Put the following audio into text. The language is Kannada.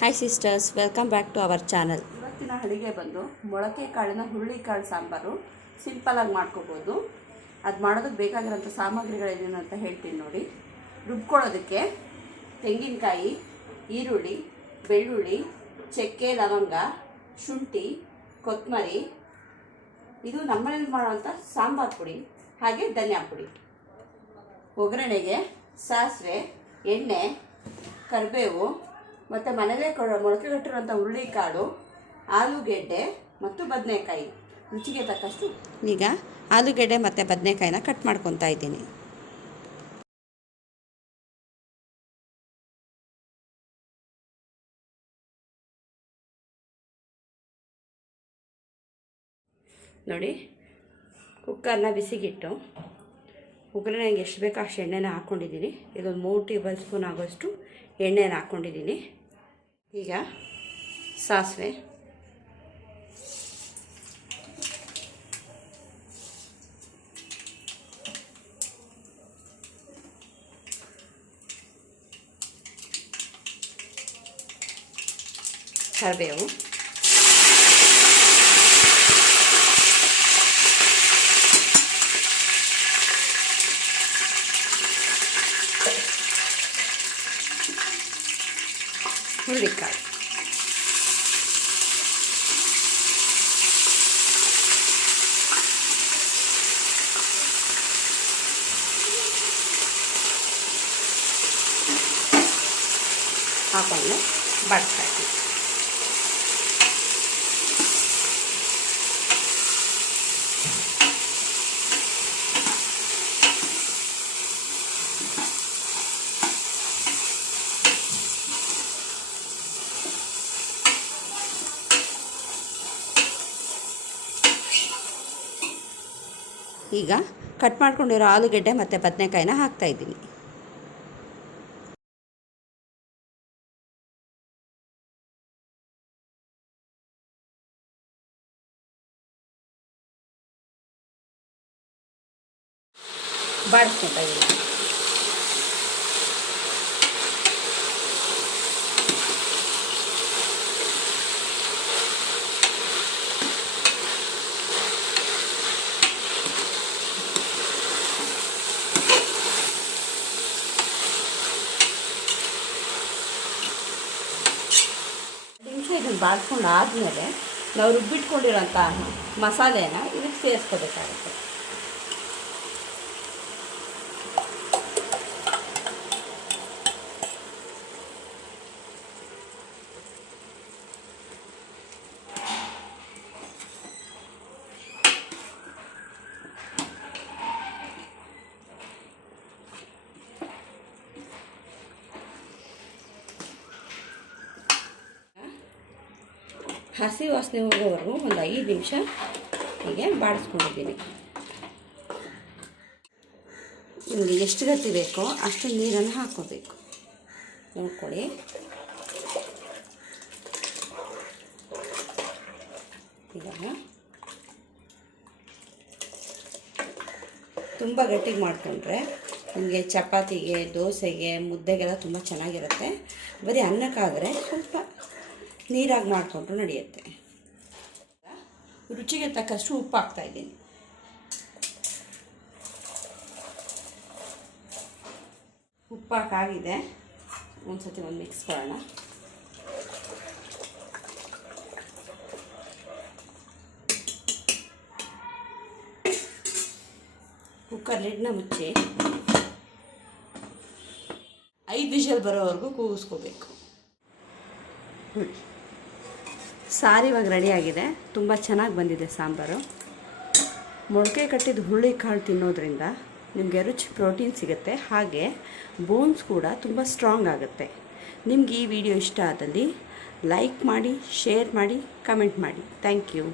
Hi sisters, welcome back to our channel. ಇವತ್ತಿನ ಅಡುಗೆ ಬಂದು ಮೊಳಕೆ ಕಾಳಿನ ಹುರುಳಿಕಾಳು ಸಾಂಬಾರು. ಸಿಂಪಲಾಗಿ ಮಾಡ್ಕೋಬೋದು. ಅದು ಮಾಡೋದಕ್ಕೆ ಬೇಕಾಗಿರೋಂಥ ಸಾಮಗ್ರಿಗಳೇನೇನು ಅಂತ ಹೇಳ್ತೀನಿ ನೋಡಿ. ರುಬ್ಕೊಳ್ಳೋದಕ್ಕೆ ತೆಂಗಿನಕಾಯಿ, ಈರುಳ್ಳಿ, ಬೆಳ್ಳುಳ್ಳಿ, ಚಕ್ಕೆ, ಲವಂಗ, ಶುಂಠಿ, ಕೊತ್ತಂಬರಿ, ಇದು ನಮ್ಮನೇಲಿ ಮಾಡುವಂಥ ಸಾಂಬಾರು ಪುಡಿ, ಹಾಗೆ ಧನಿಯಾ ಪುಡಿ. ಒಗ್ಗರಣೆಗೆ ಸಾಸಿವೆ, ಎಣ್ಣೆ, ಕರಿಬೇವು ಮತ್ತು ಮನೆಯಲ್ಲೇ ಮೊಳಕೆ ಕಟ್ಟಿರುವಂಥ ಹುರುಳಿಕಾಳು, ಆಲೂಗೆಡ್ಡೆ ಮತ್ತು ಬದನೆಕಾಯಿ, ರುಚಿಗೆ ತಕ್ಕಷ್ಟು. ಈಗ ಆಲೂಗೆಡ್ಡೆ ಮತ್ತು ಬದನೆಕಾಯಿನ ಕಟ್ ಮಾಡ್ಕೊತಾ ಇದ್ದೀನಿ. ನೋಡಿ, ಕುಕ್ಕರ್ನ ಬಿಸಿಗಿಟ್ಟು ಒಗ್ಗರಣೆಗೆ ಎಷ್ಟು ಬೇಕೋ ಅಷ್ಟು ಎಣ್ಣೆನ ಹಾಕ್ಕೊಂಡಿದ್ದೀನಿ. ಇದೊಂದು 3 ಟೇಬಲ್ ಸ್ಪೂನ್ ಆಗೋಷ್ಟು ಎಣ್ಣೆನ ಹಾಕ್ಕೊಂಡಿದ್ದೀನಿ. ಈಗ ಸಾಸಿವೆ, ಕರಿಬೇವು, ಹುರುಳಿಕಾಳು, ಹಾಕೊಂಡು ಬಾಡಿಸ್ತಾ ಇದ್ದೀನಿ. ಈಗ ಕಟ್ ಮಾಡ್ಕೊಂಡಿರೋ ಆಲೂಗೆಡ್ಡೆ ಮತ್ತು ಬದನೆಕಾಯಿನ ಹಾಕ್ತಾಯಿದ್ದೀನಿ. ಬಾಡಿಸ್ಕೊತಾ ಇದ್ದೀನಿ. ಇದನ್ನು ಬಾಡಿಸ್ಕೊಂಡು ಆದಮೇಲೆ ನಾವು ರುಬ್ಬಿಟ್ಕೊಂಡಿರೋಂಥ ಮಸಾಲೆನ ಇದಕ್ಕೆ ಸೇರಿಸ್ಕೋಬೇಕಾಗುತ್ತೆ. ಹಸಿ ವಾಸನೆ ಹೋಗೋವರೆಗೂ ಒಂದು 5 ನಿಮಿಷ ಹೀಗೆ ಬಾಡಿಸ್ಕೊಂಡಿದ್ದೀನಿ. ನಿಮಗೆ ಎಷ್ಟು ಗಟ್ಟಿ ಬೇಕೋ ಅಷ್ಟು ನೀರನ್ನು ಹಾಕ್ಕೋಬೇಕು. ನೋಡ್ಕೊಳ್ಳಿ. ಇವಾಗ ತುಂಬ ಗಟ್ಟಿಗೆ ಮಾಡಿಕೊಂಡ್ರೆ ನಿಮಗೆ ಚಪಾತಿಗೆ, ದೋಸೆಗೆ, ಮುದ್ದೆಗೆಲ್ಲ ತುಂಬ ಚೆನ್ನಾಗಿರುತ್ತೆ. ಬರೀ ಅನ್ನಕ್ಕಾದರೆ ಸ್ವಲ್ಪ ನೀರಾಗಿ ಮಾಡಿಕೊಂಡ್ರು ನಡೆಯುತ್ತೆ. ರುಚಿಗೆ ತಕ್ಕಷ್ಟು ಉಪ್ಪು ಹಾಕ್ತಾಯಿದ್ದೀನಿ. ಉಪ್ಪು ಹಾಕಾಗಿದೆ. ಒಂದು ಮಿಕ್ಸ್ ಮಾಡೋಣ. ಕುಕ್ಕರ್ ಲಿಡ್ನ ಮುಚ್ಚಿ 5 ವಿಷಲ್ ಬರೋವರೆಗೂ ಕೂಗಿಸ್ಕೋಬೇಕು. ಸಾರು ಇವಾಗ ರೆಡಿಯಾಗಿದೆ. ತುಂಬ ಚೆನ್ನಾಗಿ ಬಂದಿದೆ ಸಾಂಬಾರು. ಮೊಳಕೆ ಕಟ್ಟಿದ ಹುರುಳಿಕಾಳು ತಿನ್ನೋದ್ರಿಂದ ನಿಮಗೆ ರಿಚ್ ಪ್ರೋಟೀನ್ ಸಿಗುತ್ತೆ, ಹಾಗೆ ಬೋನ್ಸ್ ಕೂಡ ತುಂಬ ಸ್ಟ್ರಾಂಗ್ ಆಗುತ್ತೆ. ನಿಮ್ಗೆ ಈ ವಿಡಿಯೋ ಇಷ್ಟ ಆದಲ್ಲಿ ಲೈಕ್ ಮಾಡಿ, ಶೇರ್ ಮಾಡಿ, ಕಮೆಂಟ್ ಮಾಡಿ. Thank you.